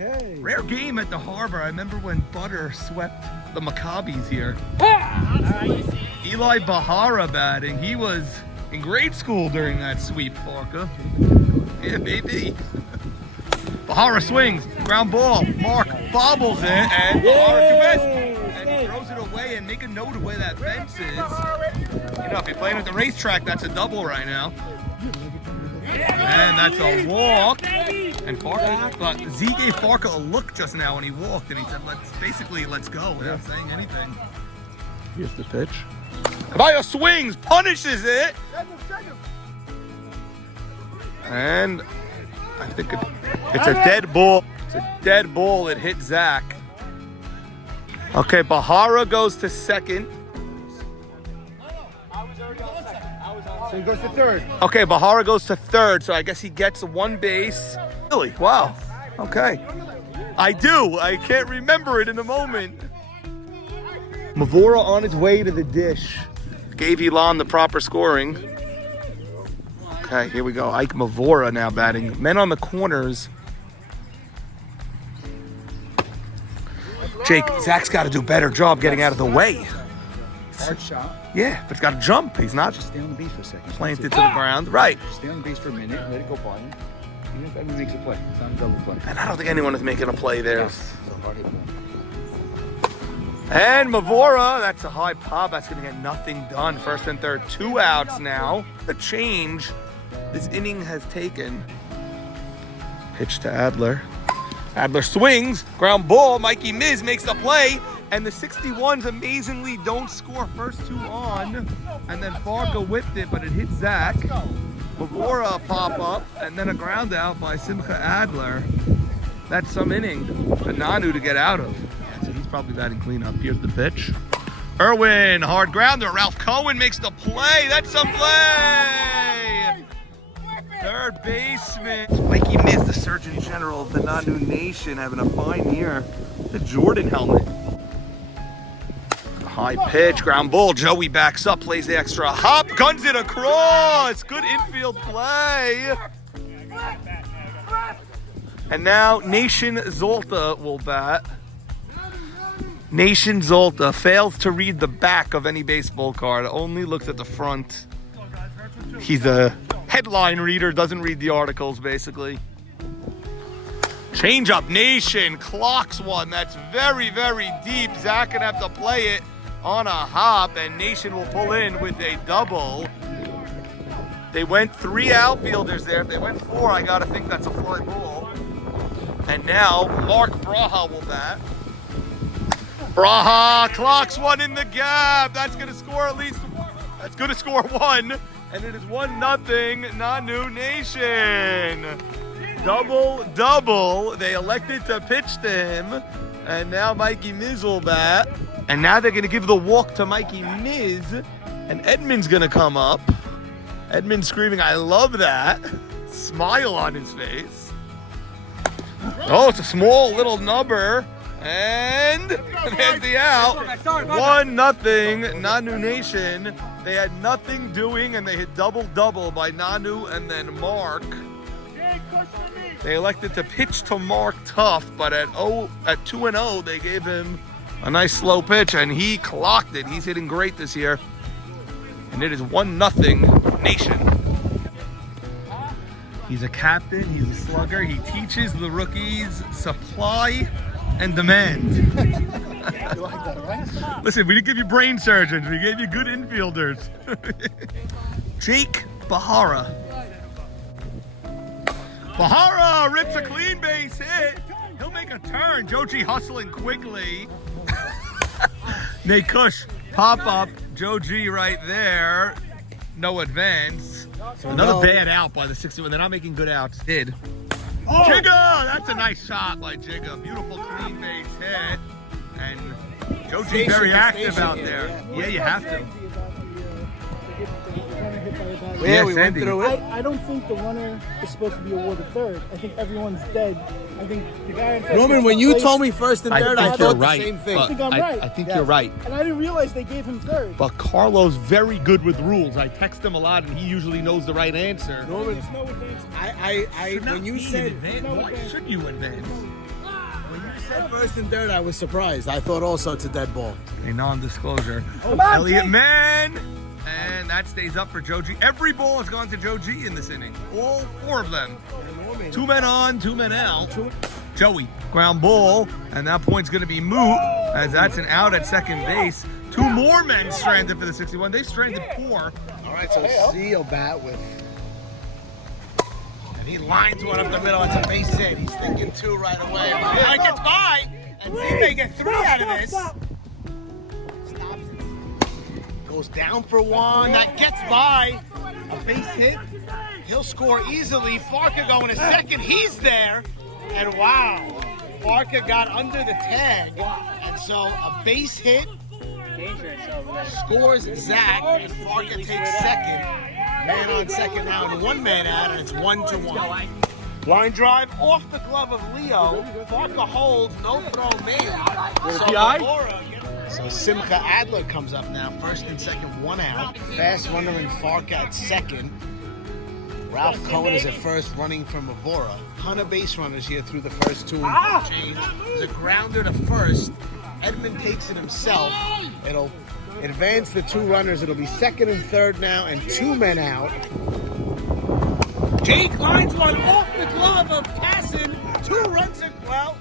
Okay. Rare game at the Harbor. I remember when Butter swept the Maccabis here. Eli Bahara batting. He was in grade school during that sweep, Farka. Yeah, baby. Bahara swings, ground ball. Mark bobbles it, and Bahara and throws it away. And make a note of where that fence is. You know, if you're playing at the racetrack, that's a double right now. And that's a walk. And Farka, Z gave Farka a look just now when he walked, and he said, let's go, without saying anything. Here's the pitch. Caballo swings, punishes it. And I think it's a dead ball. It's a dead ball. It hit Zach. Okay, Bahara goes to second. So he goes to third. Okay, Bahara goes to third, so I guess he gets one base. Really? Wow. Okay. I do. I can't remember it in the moment. Mavora on his way to the dish. Gave Elon the proper scoring. Okay, here we go. Ike Mavora now batting. Men on the corners. Jake, Zach's got to do a better job getting out of the way. Hard shot. Yeah, but he's got to jump. He's not Just stay on the base for a second. planted to the ground. Right. Just stay on the base for a minute. Let it go by him. Even if anyone makes a play, it's not a double play. And I don't think anyone is making a play there. Yes. So hard hit ball. And Mavora, that's a high pop. That's going to get nothing done. First and third, 2 outs now. The change this inning has taken. Pitch to Adler. Adler swings, ground ball. Mikey Miz makes the play. And the 61's amazingly don't score first 2 on. And then Farka whipped it, but it hit Zach. Mavora pop up, and then a ground out by Simcha Adler. That's some inning for Nanu to get out of. So he's probably batting cleanup. Here's the pitch. Irwin, hard grounder. Ralph Cohen makes the play. That's some play. Third baseman. Mikey Miz, the Surgeon General of the Nanu Nation, having a fine year. The Jordan helmet. High pitch, ground ball. Joey backs up, plays the extra hop, guns it across. Good infield play. And now Nation Zolta will bat. Nation Zolta fails to read the back of any baseball card, only looks at the front. He's a headline reader, doesn't read the articles, basically. Change up, Nation clocks one. That's very, very deep. Zach gonna have to play it on a hop, and Nation will pull in with a double. They went 3 outfielders there. If they went 4, I gotta think that's a fly ball. And now Mark Braha will bat. Braha clocks one in the gap. That's gonna score at least. That's gonna score 1, and it is 1-0 Nanu Nation. Double. They elected to pitch to him, and now Mikey Miz will bat. And now they're going to give the walk to Mikey Miz, and Edmund's going to come up. Edmund screaming, I love that. Smile on his face. Oh, it's a small little number. And there's the out. 1-0 Nanu Nation. They had nothing doing, and they hit double by Nanu and then Mark. They elected to pitch to Mark tough, but at 2-0, they gave him a nice slow pitch, and he clocked it. He's hitting great this year. And it is 1-0 Nation. He's a captain. He's a slugger. He teaches the rookies supply and demand. You like that, right? Listen, we didn't give you brain surgeons. We gave you good infielders. Jake Bahara. Bahara rips a clean base hit. He'll make a turn. Joji hustling quickly. Nate Kush pop up. Joji right there. No advance. Another bad out by the 61. They're not making good outs. Did. Oh. Jigga! That's a nice shot by Jigga. Beautiful clean base hit. And Joji very active out there. Yeah, you have to. Yeah, we went through it. I don't think the runner is supposed to be awarded third. I think everyone's dead. I think the guy in first. Roman, when you told me first and third, I thought right, the same thing. I think I'm right. I think you're right. And I didn't realize they gave him third. But Carlo's very good with rules. I text him a lot, and he usually knows the right answer. There's no advance. When you said why should you advance? When you said first and third, I was surprised. I thought also it's a dead ball. A non-disclosure. Elliott man. And that stays up for Joe G. Every ball has gone to Joe G in this inning. All 4 of them. 2 men on, 2 men out. Joey, ground ball. And that point's going to be moot as that's an out at second base. 2 more men stranded for the 61. They've stranded 4. All right, so Seal bat with. And he lines one up the middle. It's a base hit. He's thinking 2 right away. Now he gets by. And see if they get 3 out of this. Stops it. Goes down for 1. That gets by. A base hit. He'll score easily. Farka going to second. He's there. And wow. Farka got under the tag. And so a base hit. Scores Zach, and Farka takes second. Man on second now, and 1 man out, and it's 1-1. Line drive off the glove of Leo. Farka holds, no throw made. So Simcha Adler comes up now, first and second, 1 out. Fast runner in Farka at second. Ralph Cohen is at first, running from Avora. 100 base runners here through the first 2 change. There's a grounder to first. Edmund takes it himself. It'll advance the 2 runners. It'll be second and third now, and 2 men out. Jake lines one off the glove of Casson. 2 runs it well.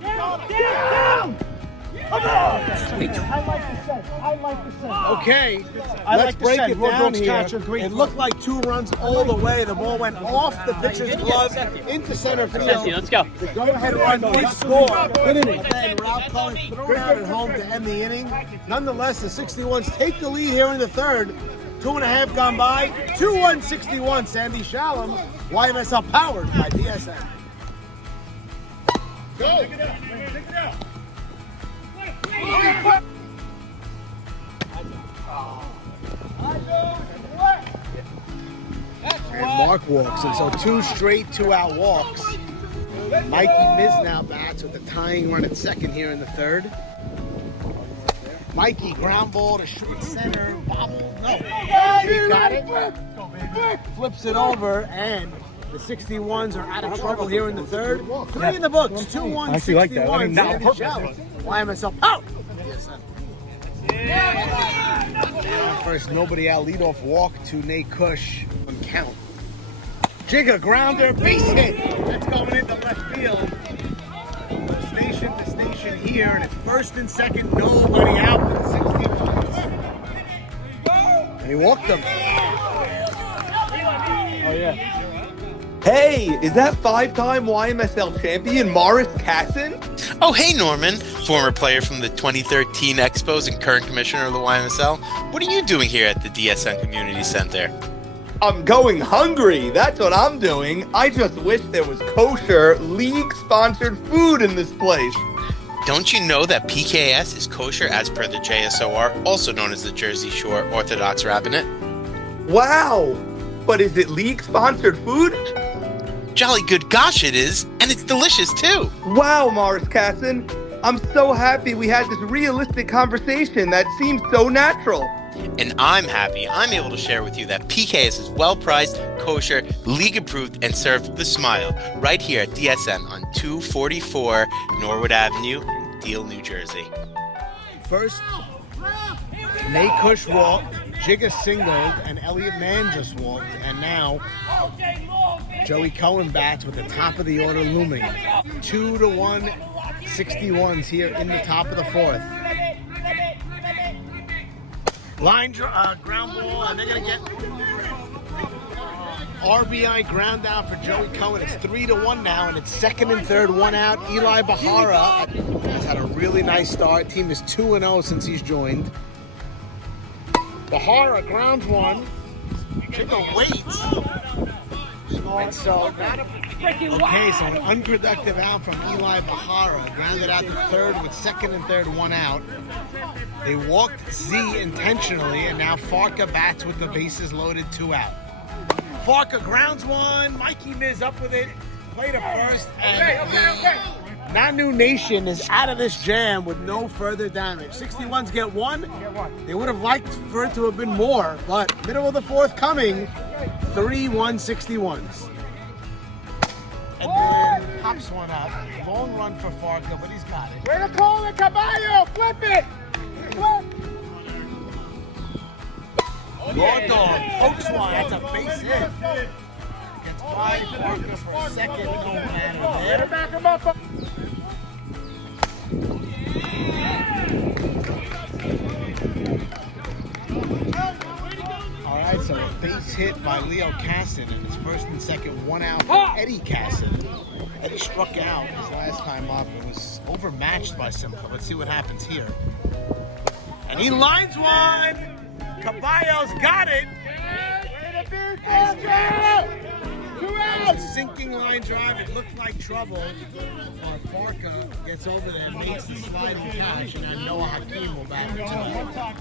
Down! I like the set. Okay, let's break it down here. It looked like 2 runs all the way. The ball went off the pitcher's glove into center field. Let's go. The go-ahead run did score. Good inning. And Ralph Cohen thrown out at home to end the inning. Nonetheless, the 61's take the lead here in the third. 2.5 gone by. 2-1 61. Sandy Shalom. YMSL powered by DSN. Go. Take it out. And Mark walks, and so 2 straight 2-out walks. Mikey Miz now bats with the tying run at second here in the third. Mikey ground ball to short center, bobble, no. He got it, flips it over, and the 61's are out of trouble here in the third. 3 in the books, 2-1 61. Sandy Shallow. YMSL out. First, nobody out. Leadoff walk to Nate Kush on count. Jigga grounder, base hit. That's going into left field. Station to station here, and it's first and second. Nobody out for the 61. And he walked them. Oh, yeah. Hey, is that 5-time YMSL champion Morris Casson? Oh, hey, Norman, former player from the 2013 Expos and current commissioner of the YMSL. What are you doing here at the DSN Community Center? I'm going hungry. That's what I'm doing. I just wish there was kosher, league-sponsored food in this place. Don't you know that PKS is kosher as per the JSOR, also known as the Jersey Shore Orthodox Rabbinate? Wow. But is it league-sponsored food? Jolly good gosh it is, and it's delicious too. Wow, Morris Casson. I'm so happy we had this realistic conversation that seems so natural. And I'm happy I'm able to share with you that PKS is well-priced, kosher, league-approved, and served with a smile right here at DSN on 244 Norwood Avenue in Deal, New Jersey. First, Nate Kush walked, Jigga singled, and Elliott Mann just walked, and now Joey Cohen bats with the top of the order looming. 2-1 61s here in the top of the fourth. Line ground ball, and they're going to get RBI ground out for Joey Cohen. It's 3-1 now, and it's second and third, 1 out. Eli Bahara has had a really nice start. Team is 2-0 since he's joined. Bahara grounds one. Jigga waits. And so, so an unproductive out from Eli Bahara. Grounded out to third with second and third, 1 out. They walked Z intentionally, and now Farka bats with the bases loaded, 2 out. Farka grounds one. Mikey Miz up with it. Play to first. And Nanu Nation is out of this jam with no further damage. 61s get 1. They would have liked for it to have been more, but middle of the fourth coming. 3-1 61s. And then pops one up. Long run for Farka, but he's got it. Way to call it, Caballo! Flip it! Flip! Raw dog, pokes one. That's a base hit. Gets by Farka for a second. No matter there. Back him up. All right, so a base hit by Leo Casson in his first and second, 1 out for Eddie Casson. Eddie struck out his last time up. It was overmatched by Simca. Let's see what happens here. And he lines one. Caballo's got it. A sinking line drive. It looked like trouble. Farka gets over there, makes the sliding catch, and I know Hakeem will bat it tonight.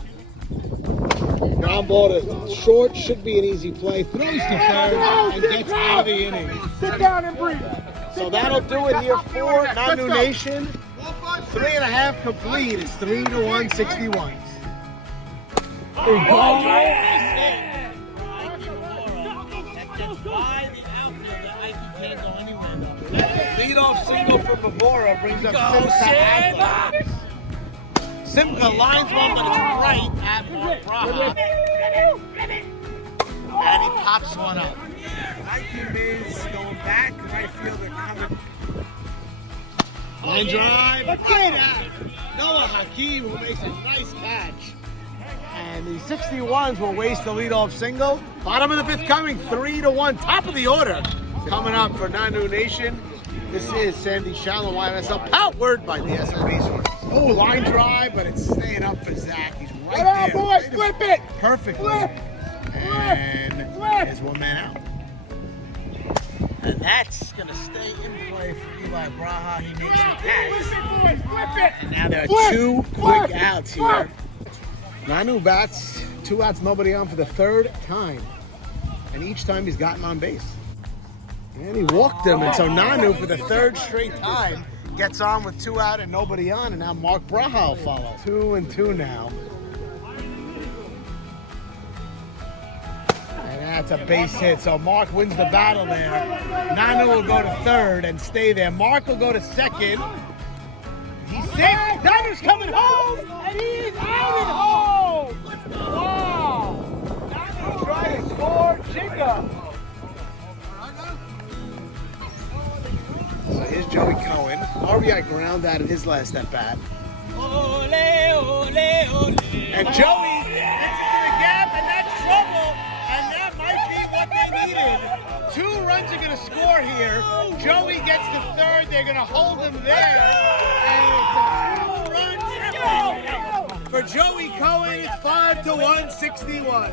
Ground ball to short, should be an easy play. Throws to third and gets out of the inning. Sit down and breathe. So that'll do it here for Nanu Nation. 3.5 complete. It's 3-1, 61's. Lead off single for Bavora brings up Simca. Simca lines one, but it's right at Mark Braha. And he pops one up. Nike Miz going back, right fielder coming. Line drive, right out. Noah Hakeem who makes a nice catch. And the 61's will waste the leadoff single. Bottom of the fifth coming, 3-1. Top of the order coming up for Nanu Nation. This is Sandy Shallow, YMSL, powered by the SMB. Oh, line drive, but it's staying up for Zach. He's right there. Boys, flip it! Perfectly. Flip! And Flip! there's one man out. And that's going to stay in play for Eli Braha. He makes the catch. Flip it! And now there are Flip! two quick Flip! outs here. Nanu bats, 2 outs, nobody on for the third time. And each time he's gotten on base. And he walked him, and so Nanu, for the third straight time, gets on with 2 out and nobody on, and now Mark Braha will follow. 2-2 now. And that's a base hit, so Mark wins the battle there. Nanu will go to third and stay there. Mark will go to second. He's safe. Nanu's coming home, and he is out at home. Wow. Nanu trying to score. Chica. So here's Joey Cohen. RBI ground out in his last at bat. And Joey gets into the gap, and that's trouble. And that might be what they needed. 2 runs are going to score here. Joey gets to third. They're going to hold him there. And it's a 2-run triple for Joey Cohen. It's 5-1, 61.